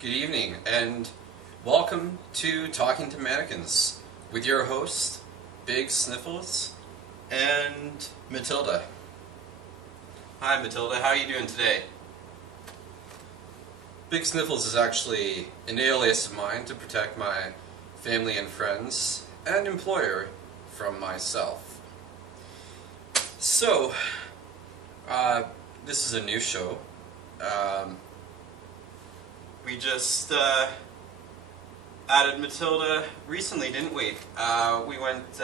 Good evening, and welcome to Talking to Mannequins with your host, Big Sniffles, and Matilda. Hi Matilda, how are you doing today? Big Sniffles is actually an alias of mine to protect my family and friends and employer from myself. So, this is a new show. We just added Matilda recently, didn't we? We went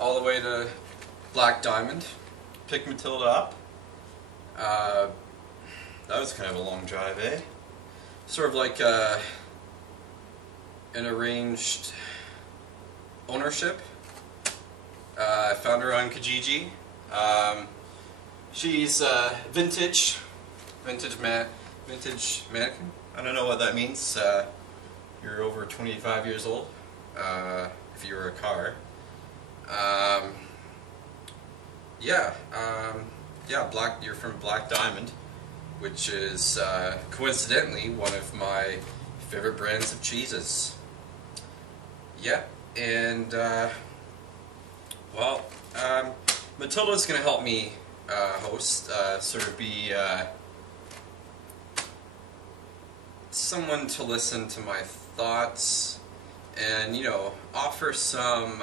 all the way to Black Diamond, picked Matilda up. That was kind of a long drive, eh? Sort of like an arranged ownership. I found her on Kijiji. She's vintage mannequin. I don't know what that means. You're over 25 years old, if you were a car. You're from Black Diamond, which is coincidentally one of my favorite brands of cheeses. Yeah, and Matilda's going to help me host, sort of be someone to listen to my thoughts and, offer some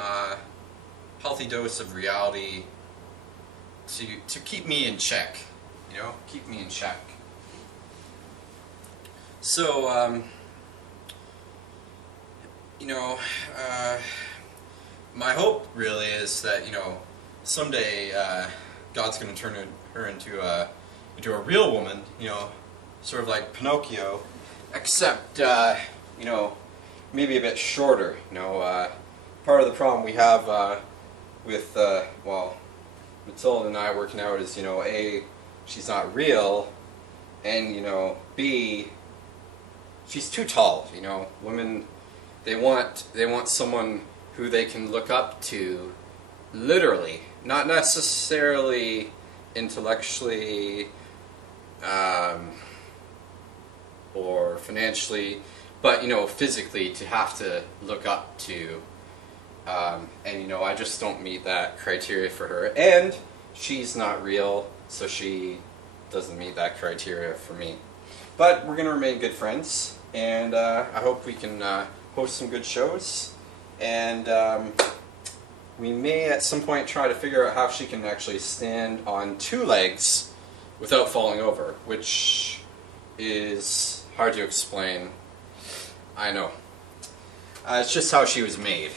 healthy dose of reality to keep me in check, keep me in check. So, my hope really is that, someday God's going to turn her into a real woman, sort of like Pinocchio, except, maybe a bit shorter. Part of the problem we have with, Matilda and I working out is, A, she's not real, and, B, she's too tall. Women, they want someone who they can look up to, literally, not necessarily intellectually or financially, but physically, to have to look up to. And I just don't meet that criteria for her, and she's not real, so she doesn't meet that criteria for me. But we're gonna remain good friends, and I hope we can host some good shows, and we may at some point try to figure out how she can actually stand on two legs without falling over, which is hard to explain. I know. It's just how she was made.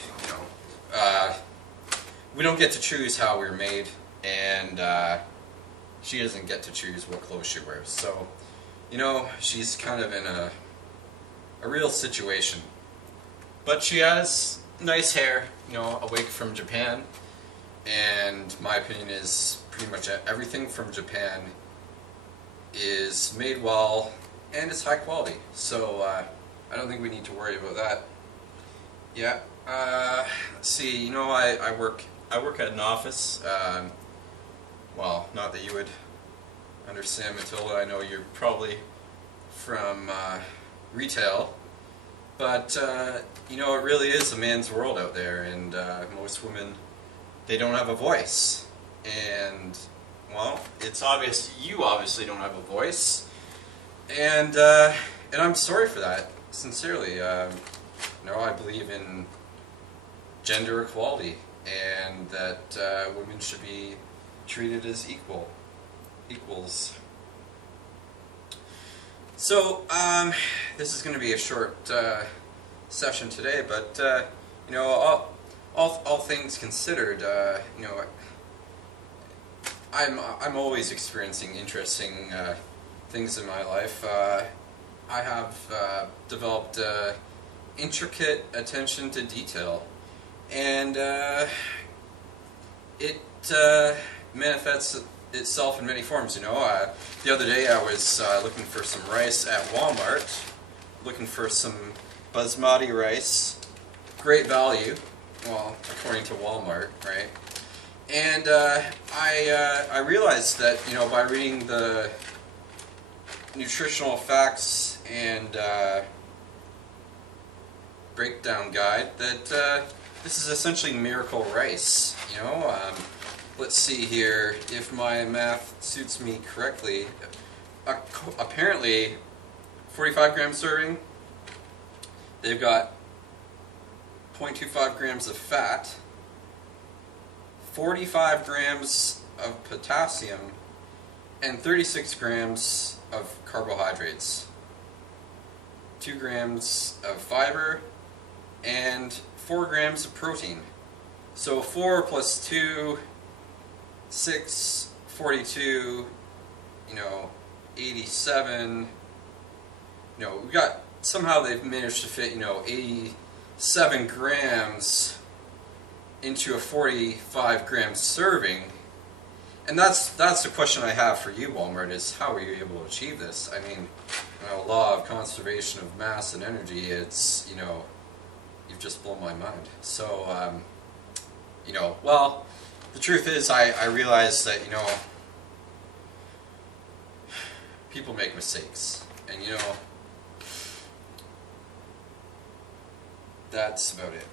We don't get to choose how we're made, and she doesn't get to choose what clothes she wears. So, she's kind of in a real situation. But she has nice hair, a wig from Japan, and my opinion is pretty much everything from Japan is made well and it's high quality. So I don't think we need to worry about that. Yeah. Let's see. I work at an office. Well, not that you would understand, Matilda. I know you're probably from retail, but it really is a man's world out there, and most women, they don't have a voice. And it's obvious you obviously don't have a voice, and I'm sorry for that, sincerely. I believe in gender equality, and that women should be treated as equals. So, this is going to be a short session today, but all things considered, I'm always experiencing interesting things in my life. I have developed intricate attention to detail, and it manifests itself in many forms. The other day I was looking for some rice at Walmart, looking for some basmati rice, great value, well, according to Walmart, right? And I realized that, by reading the nutritional facts and breakdown guide that this is essentially miracle rice. You know, let's see here if my math suits me correctly. Apparently, 45 gram serving. They've got 0.25 grams of fat, 45 grams of potassium, and 36 grams of carbohydrates, 2 grams of fiber, and 4 grams of protein. So 4 plus 2, 6, 42, 87, we got, somehow they've managed to fit, 87 grams into a 45 gram serving. And that's the question I have for you, Walmart, is how are you able to achieve this? I mean, law of conservation of mass and energy, it's, you've just blown my mind. So, well, the truth is I realize that, people make mistakes. And, that's about it.